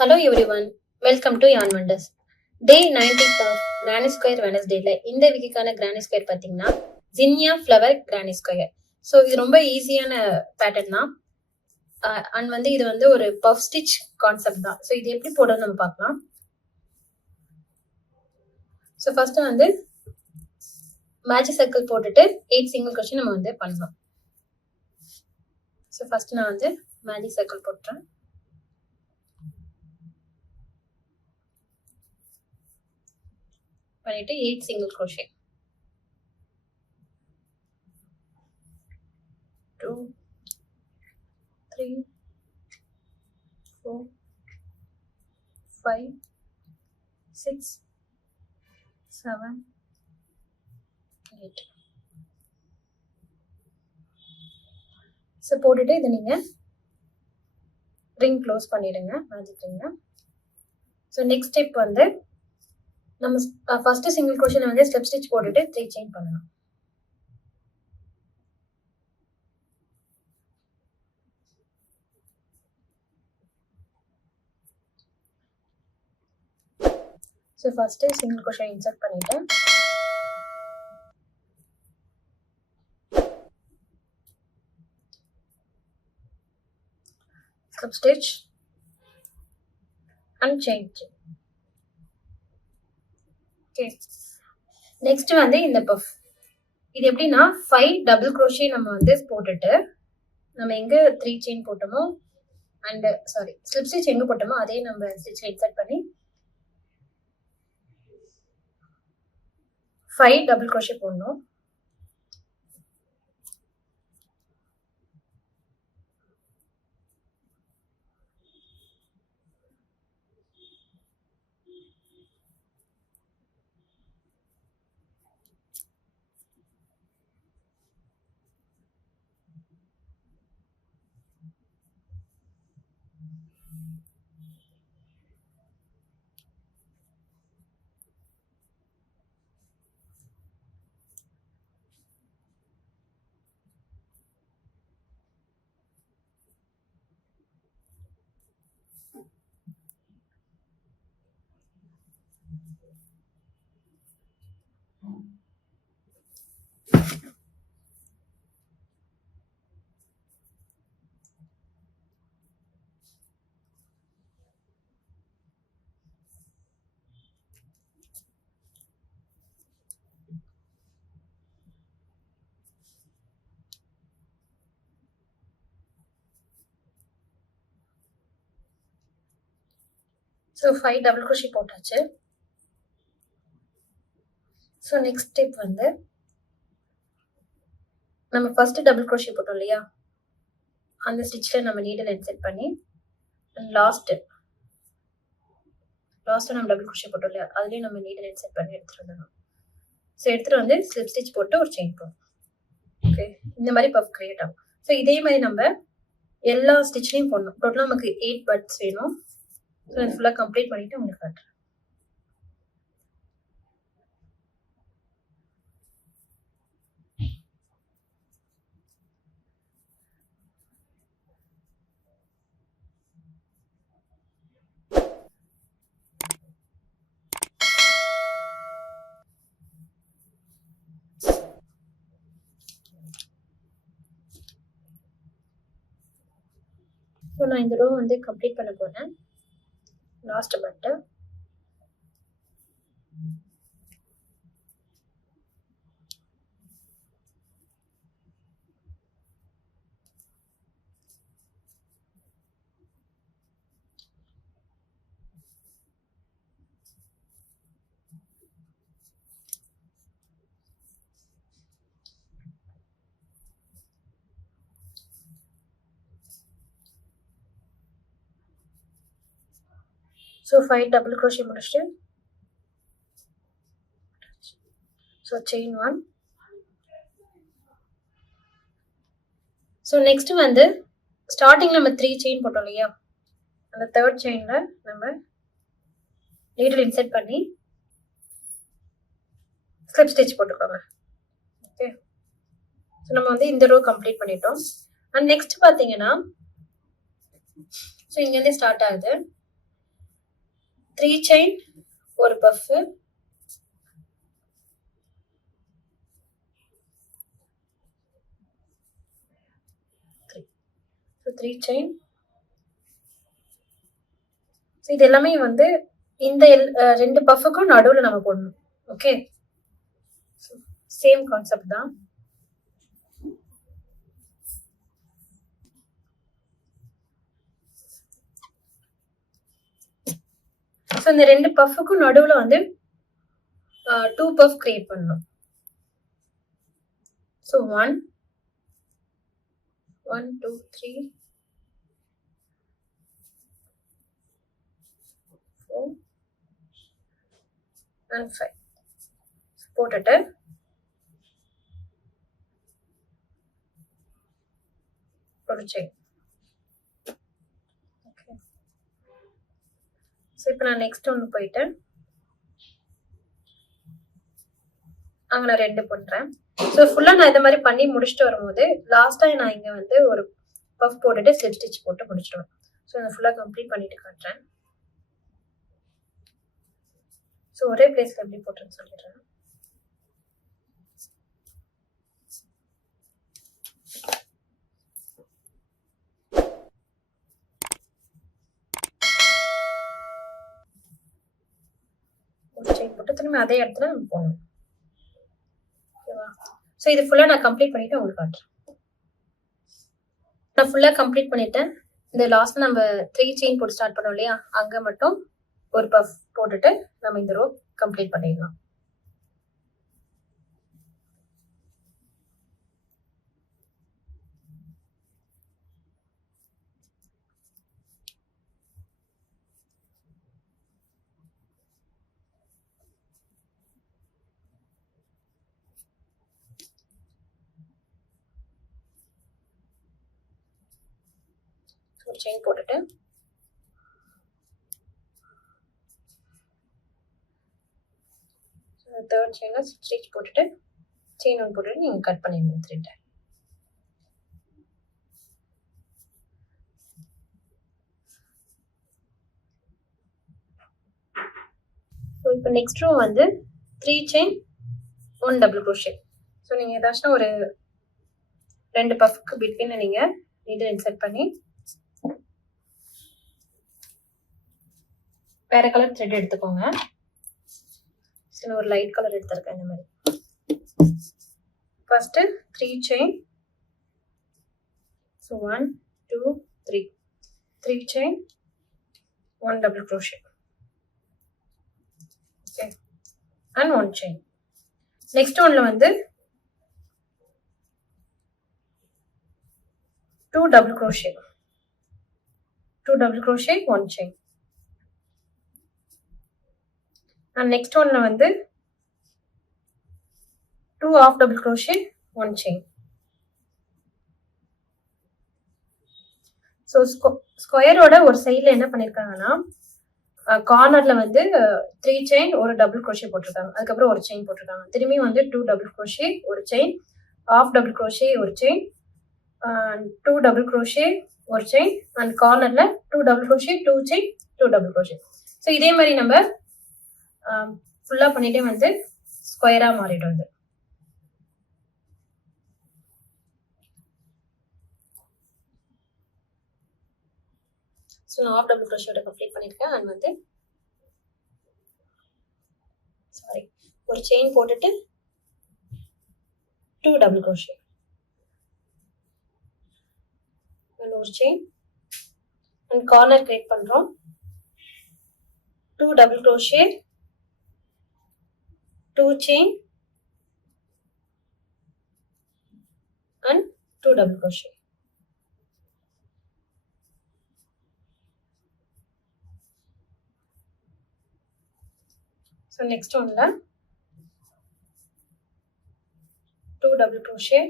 Hello everyone, welcome to Yarn Wonders. Day 19th of Granny Square Wednesdayல இந்த வீக்குக்கான Granny Square பார்த்தீங்கன்னா ஜின்னியா ஃப்ளவர் Granny Square. ஸோ இது ரொம்ப ஈஸியான பேட்டர்ன் தான். அண்ட் வந்து இது வந்து ஒரு பஃப் ஸ்டிச் கான்செப்ட் தான். ஸோ இது எப்படி போடுறது நம்ம பார்க்கலாம். ஸோ ஃபர்ஸ்ட் வந்து மேஜிக் சர்க்கிள் போட்டுட்டு 8 சிங்கிள் crochet நம்ம வந்து பண்ணலாம். ஸோ ஃபர்ஸ்ட் நான் வந்து மேஜிக் சர்க்கிள் போட்டுறேன். பண்ணிட்டு 8 சிங்கிள் crochet 2 3 4 5 6 7 8 ஸோ போட்டுட்டு இதை நீங்க ரிங் க்ளோஸ் பண்ணிடுங்க மேஜிக் ரிங்க. ஸோ நெக்ஸ்ட் ஸ்டெப் வந்து நம்ம ஃபர்ஸ்ட் சிங்கிள் crochet வந்து ஸ்டெப் ஸ்டிச் போட்டுட்டு 3 செயின் பண்ணணும். So first single crochet insert பண்ணிட்டேன். Step stitch and chain. Okay, next வந்து இந்த பஃப். இது எப்படின்னா 5 டபுள் crochet நம்ம வந்து போட்டுட்டு நம்ம எங்க 3 செயின் போட்டோமோ அண்ட் ஸ்லிப் ஸ்டிச் எங்க போட்டோமோ அதே நம்ம ஸ்டிச் இன்சர்ட் பண்ணி 5 டபுள் crochet போடணும். ஸோ 5 டபுள் crochet போட்டாச்சு. ஸோ நெக்ஸ்ட் ஸ்டெப் வந்து நம்ம ஃபர்ஸ்ட் டபுள் crochet போட்டோம் இல்லையா, அந்த ஸ்டிச்சில் நம்ம நீடில் இன்சர்ட் பண்ணி லாஸ்ட் நம்ம டபுள் crochet போட்டோம் இல்லையா, அதுலேயும் நம்ம நீடில் இன்சர்ட் பண்ணி எடுத்துகிட்டு வந்துடணும். ஸோ எடுத்துகிட்டு வந்து ஸ்லிப் ஸ்டிச் போட்டு ஒரு செயின் போடும். ஓகே, இந்த மாதிரி பஃப் கிரியேட் ஆகும். ஸோ இதே மாதிரி நம்ம எல்லா ஸ்டிச்லையும் போடணும். டோட்டலாக நமக்கு 8 பட்ஸ் வேணும். ஸோ இது ஃபுல்லாக கம்ப்ளீட் பண்ணிவிட்டு உங்களுக்கு காட்டுறேன். ஸோ நான் இந்த ரோ வந்து கம்ப்ளீட் பண்ண போகிறேன். லாஸ்ட் பட்டு ஸோ 5 டபுள் crochet முடிச்சுட்டு ஸோ செயின் 1. ஸோ நெக்ஸ்ட் வந்து ஸ்டார்டிங் நம்ம 3 செயின் போட்டோம் இல்லையா, அந்த தேர்ட் செயினில் நம்ம நீடில் இன்சர்ட் பண்ணி ஸ்லிப் ஸ்டிச் போட்டுக்கோங்க. ஓகே, ஸோ நம்ம வந்து இந்த ரோ கம்ப்ளீட் பண்ணிட்டோம். அண்ட் நெக்ஸ்ட் பார்த்தீங்கன்னா ஸோ இங்கேருந்தே ஸ்டார்ட் ஆகுது. 3 செயின் ஒரு பஃப், ஸோ 3 செயின். இது எல்லாமே வந்து இந்த 2 பஃபுக்கும் நடுவில் நம்ம போடணும். ஓகே, சேம் கான்செப்ட் தான். ஸோ இந்த 2 பஃபுக்கும் நடுவில் வந்து 2 பஃப் கிரியேட் பண்ணணும். ஸோ 1 2 3 4 and 5 போட்டுட்டு ஒரு செயின். ஓகே, ஸோ இப்போ நான் நெக்ஸ்ட் ஒன்று போயிட்டு அங்கே நான் 2 பண்ணுறேன். ஸோ ஃபுல்லாக நான் இந்த மாதிரி பண்ணி முடிச்சுட்டு வரும்போது லாஸ்ட்டாக நான் இங்கே வந்து ஒரு பஃப் போட்டுட்டு ஸ்லிப் ஸ்டிச் போட்டு முடிச்சிடுவேன். ஸோ நான் ஃபுல்லாக கம்ப்ளீட் பண்ணிட்டு காட்டுறேன். ஸோ ஒரே பிளேஸில் எப்படி போட்டுன்னு சொல்லிடுறேன். ஒரு செயின் போட்டு திரும்பி அதே இடத்துல நம்ம போகணும். ஓகேவா? ஸோ இது ஃபுல்லாக நான் கம்ப்ளீட் பண்ணிட்டு உங்களுக்கு காட்டுறேன். நான் ஃபுல்லாக கம்ப்ளீட் பண்ணிட்டேன். இந்த லாஸ்ட் நம்ம 3 செயின் போட்டு ஸ்டார்ட் பண்ணோம் இல்லையா, அங்கே மட்டும் ஒரு பஃப் போட்டுட்டு நம்ம இந்த ரோ கம்ப்ளீட் பண்ணிடலாம். ஒரு செயின் போட்டுட்டு தேர்ட் செயினில் ஸ்டிச் போட்டுட்டு செயின் ஒன்று போட்டுட்டு நீங்கள் கட் பண்ணிடுங்க த்ரெட்டை. ஸோ இப்போ நெக்ஸ்ட் ரோ வந்து 3 செயின் 1 டபுள் க்ரோஷே. ஸோ நீங்கள் ஏதாச்சும் ஒரு 2 பஃப்க்கு பிட்வீனில் நீங்கள் நீடில் இன்சர்ட் பண்ணி வேற கலர் த்ரெட் எடுத்துக்கோங்க. சரி, ஒரு லைட் கலர் எடுத்துருக்கேன் இந்த மாதிரி. First 3 chain. So 1 2 3 3 chain 1 double crochet. Okay, and 1 chain. Next ஒன்ல வந்து 2 double crochet. 2 double crochet 1 chain. And next ஒன்ல வந்து 2 half double crochet 1 chain. So ஸ்கொயரோட ஒரு சைடில் என்ன பண்ணியிருக்காங்கன்னா கார்னர்ல வந்து 3 செயின் ஒரு டபுள் க்ரோஷே போட்டிருக்காங்க, அதுக்கப்புறம் ஒரு செயின் போட்டிருக்காங்க. திரும்பி வந்து 2 டபுள் க்ரோஷே ஒரு செயின், ஹாஃப் டபுள் க்ரோஷே ஒரு செயின், 2 டபுள் க்ரோஷே ஒரு செயின், அண்ட் கார்னர்ல 2 டபுள் க்ரோஷே 2 செயின் 2 டபுள் க்ரோஷே. ஸோ இதே மாதிரி நம்ம ஃபுல்லாக பண்ணிட்டே வந்து ஸ்கொயராக மாறிடும். இது ஸோ நான் ஹாஃப் டபுள் க்ரோஷேயோட கம்ப்ளீட் பண்ணியிருக்கேன். அண்ட் வந்து ஒரு செயின் போட்டுட்டு 2 டபுள் க்ரோஷே அண்ட் ஒரு செயின், அண்ட் கார்னர் கிரியேட் பண்ணுறோம். 2 double crochet 2 chain and 2 double crochet. So next one la 2 double crochet.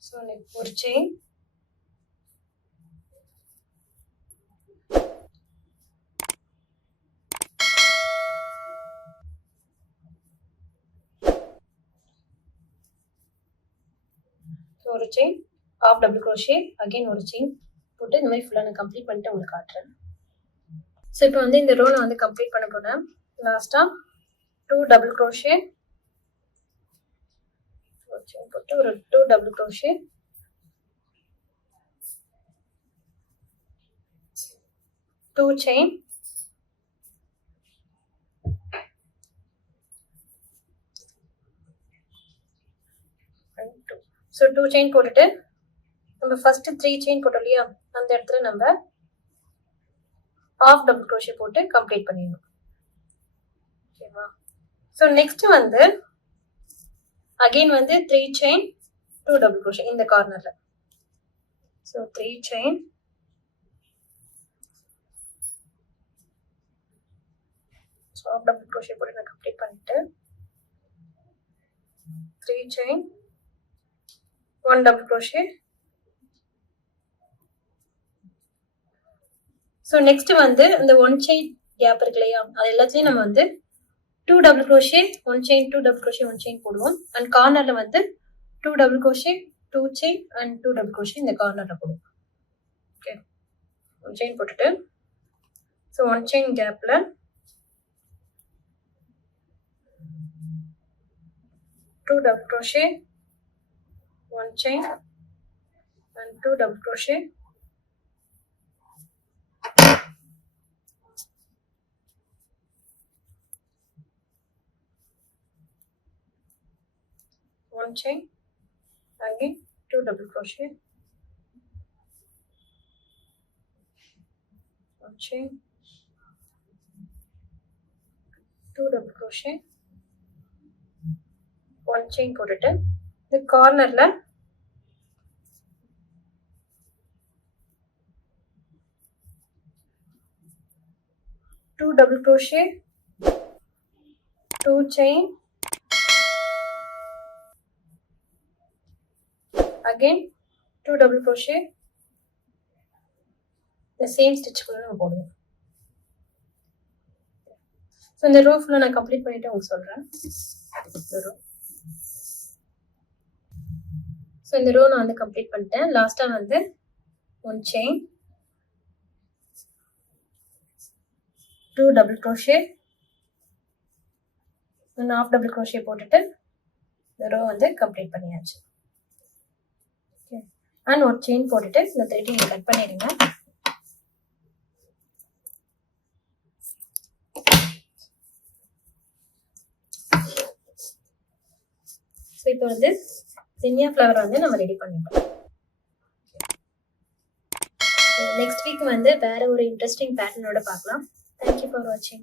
So next one chain, so ஒரு chain, half double crochet, again ஒரு chain போட்டு இந்த மாதிரி ஃபுல்லா நான் கம்ப்ளீட் பண்ணிட்டு உங்களுக்கு காட்டுறேன். ஸோ இப்போ வந்து இந்த ரோ நான் வந்து கம்ப்ளீட் பண்ண போறேன். லாஸ்டா 2 டபுள் crochet போட்டு ஒரு 2 டபுள் crochet, 2 chain, ஸோ 2 chain போட்டுட்டு நம்ம ஃபர்ஸ்ட் 3 chain போட்டோம் இல்லையா, அந்த இடத்துல நம்ம half double crochet போட்டு கம்ப்ளீட் பண்ணிடணும். ஓகேவா? ஸோ நெக்ஸ்ட் வந்து அகைன் வந்து 3 chain 2 double crochet இந்த கார்னர்ல. ஸோ 3 chain, so half double crochet போட்டு நான் கம்ப்ளீட் பண்ணிட்டு 3 chain 1 double crochet. ஸோ நெக்ஸ்ட் வந்து இந்த 1 chain கேப் இருக்கு இல்லையா, அது எல்லாத்தையும் நம்ம வந்து 2 double crochet 1 chain 2 double crochet 1 chain போடுவோம். அண்ட் கார்னர்ல வந்து 2 double crochet 2 chain and 2 double crochet இந்த கார்னர்ல போடுவோம். ஓகே, 1 chain போட்டுட்டு ஸோ 1 chain கேப்ல 2 double crochet 1 chain and 2 double crochet, 1 chain, again 2 double crochet, 1 chain, 2 double crochet, 1 chain போட்டுட்டு இந்த கார்னர்ல 2 double crochet 2 chain, again 2 double crochet, the same stitch குள்ள நம்ம போடுவோம். ஸோ இந்த ரோ ஃபுல்லாக நான் கம்ப்ளீட் பண்ணிட்டு உங்களுக்கு சொல்றேன். ஸோ இந்த ரோ நான் வந்து கம்ப்ளீட் பண்ணிட்டேன். லாஸ்டா வந்து 1 chain 2 double crochet and half double crochet போட்டுட்டு இந்த ரோ வந்து கம்ப்ளீட் பண்ணியாச்சு. ஓகே, அண்ட் ஒரு செயின் போட்டுட்டு இந்த த்ரெட் நீங்க கட் பண்ணிடுங்க. ஸோ இப்போ வந்து ஜினியா ஃப்ளவர் வந்து நம்ம ரெடி பண்ணிட்டோம். நெக்ஸ்ட் வீக் வந்து வேற ஒரு இன்ட்ரெஸ்டிங் பேட்டர்னோட பார்க்கலாம். Thank you for watching.